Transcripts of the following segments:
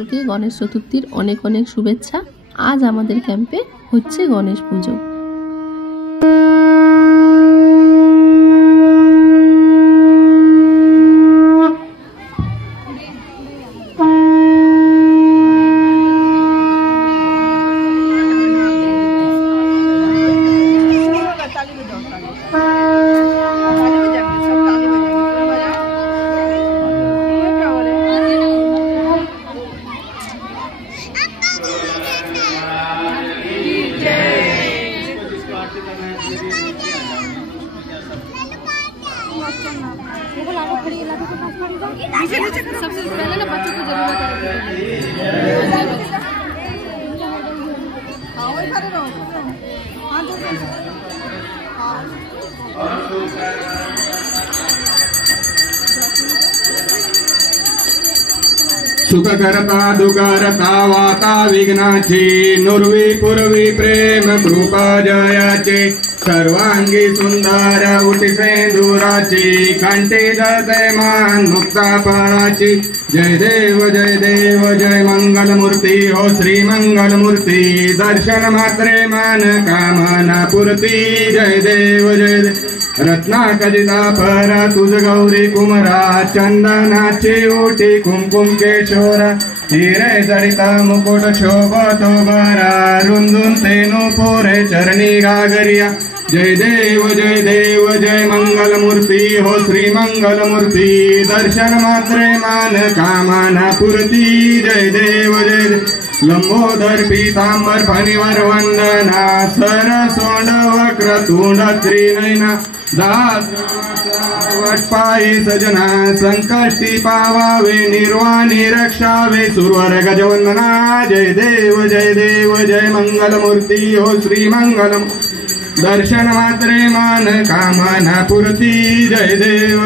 সকলকে গণেশ চতুর্থীর অনেক অনেক শুভেচ্ছা। আজ আমাদের ক্যাম্পে হচ্ছে গণেশ পুজো। सबसे पहले ना बच्चों को जरूरत सुख करता दुखरता वाता विघ्नाची नुर्वी पूर्वी प्रेम कृपा जयाचे सर्वांगी सुंदर उटी सेंदुराची कंठी दयमान मुक्ता फळाची जय देव जय मंगल मूर्ती हो श्री मंगल मूर्ती दर्शन मात्रे मान कामना पूर्ती जय देव रत्ना कजिता पर तुझ गौरी कुमरा चंदनाची उटी कुमकुम केशोरा हिरे जडिता मुकुट शोभतो बरा रुंदून तेनु पोरे चरणी गागरिया जय देव जय मंगल मूर्ती हो श्री मंगल मूर्ती दर्शन मात्रे मान कामना पूर्ती जय देव लंबोदर पीतांबर फणीवर वंदना सर सोंड वक्र तुंड त्रिनयना वटपाये सजना संकष्टी पावावे निर्वाणी रक्षावे सुरवर गजवंदना जय देव जय मंगल मूर्ती हो श्री मंगलम दर्शन मात्रे मान कामना पूर्ती जय देव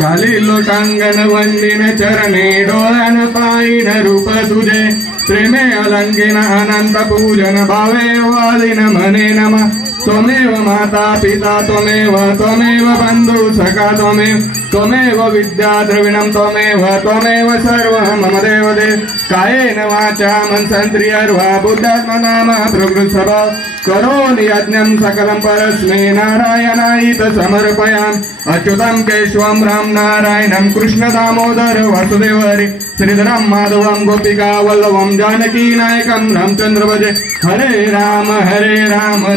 घाली लोटांगण वंदिन चरणे डोळ्यान पायीन रूप तुझे प्रेमे अलंकिन अनंत पूजन भावे वालिन मने नमः त्वमेव माता पिता त्वमेव बंधु सखा त्वमेव विद्या द्रविणं त्वमेव सर्व मम देव कायेन वाचा मनसंत्रियर्वा बुद्धात्मनाम प्रकृत्सभा करोमि यज्ञं सकलं परस्मै नारायणायित समर्पयामि अच्युतं केशवं राम नारायणं कृष्ण दामोदर वासुदेव हरि श्रीधरं माधवं गोपिका वल्लभं जानकी नायकं रामचंद्र भजे हरे राम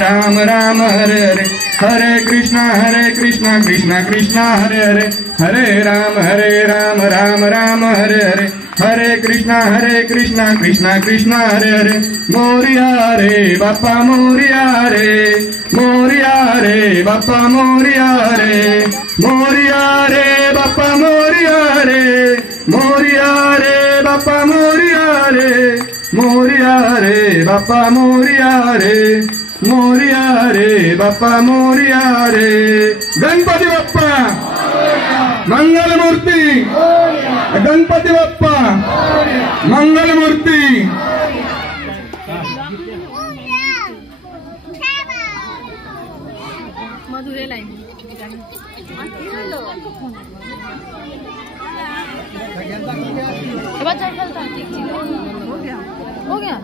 राम राम हरे हरे हरे कृष्ण कृष्ण कृष्ण हरे हरे हरे राम राम राम हरे हरे हरे कृष्ण कृष्ण कृष्ण हरे हरे मोरिया रे बाप्पा मोरिया रे बाप्पा मोरिया रे बाप्पा मोरिया रे बाप्पा मोरिया रे बाप्पा मोरिया रे बाप्पा मोरिया रे गणपती बाप्पा मंगल मूर्ती गणपती बाप्पा मंगल मूर्ती मधुरे लाइन हो गया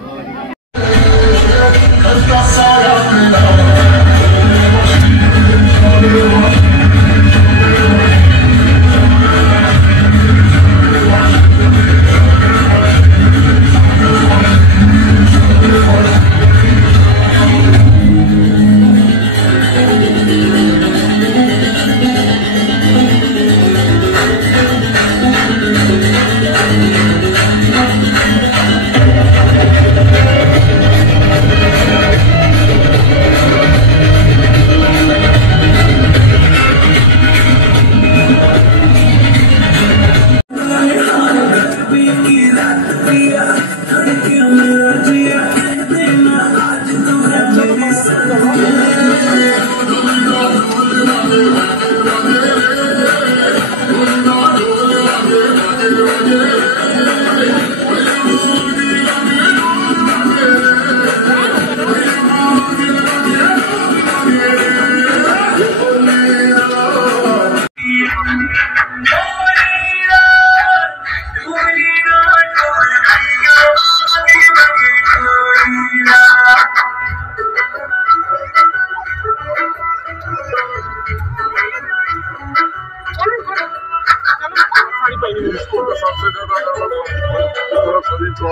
खिल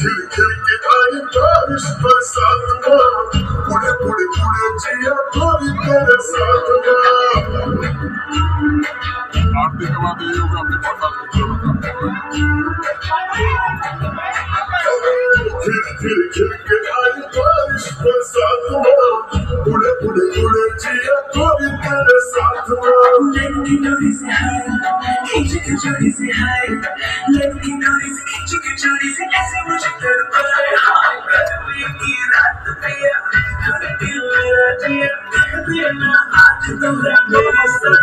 खिल खिल के आई बारिश बरसात में पुड़े पुड़े पुड़े जिया कोई तेरे साथ में आरती के बाद ये होगा अपने पास खिल खिल खिल के आई बारिश बरसात में पुड़े पुड़े पुड़े जिया कोई तेरे साथ में लड़की डोरी से हाय खींच के चोरी से हाय लड़की डोरी से खींच के चोरी से ऐसे मुझे तड़पाए हाय गर्मी की रात पे हर दिल मेरा जिया दिया ना आज तो है मेरे साथ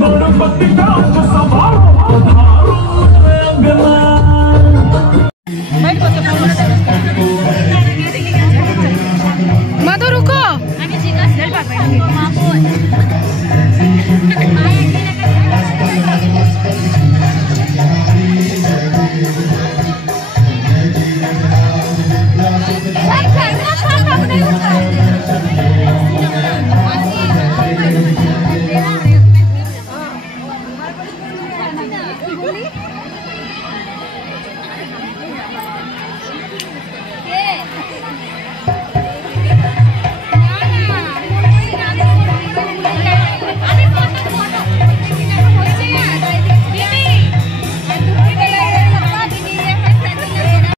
गणपति का सवार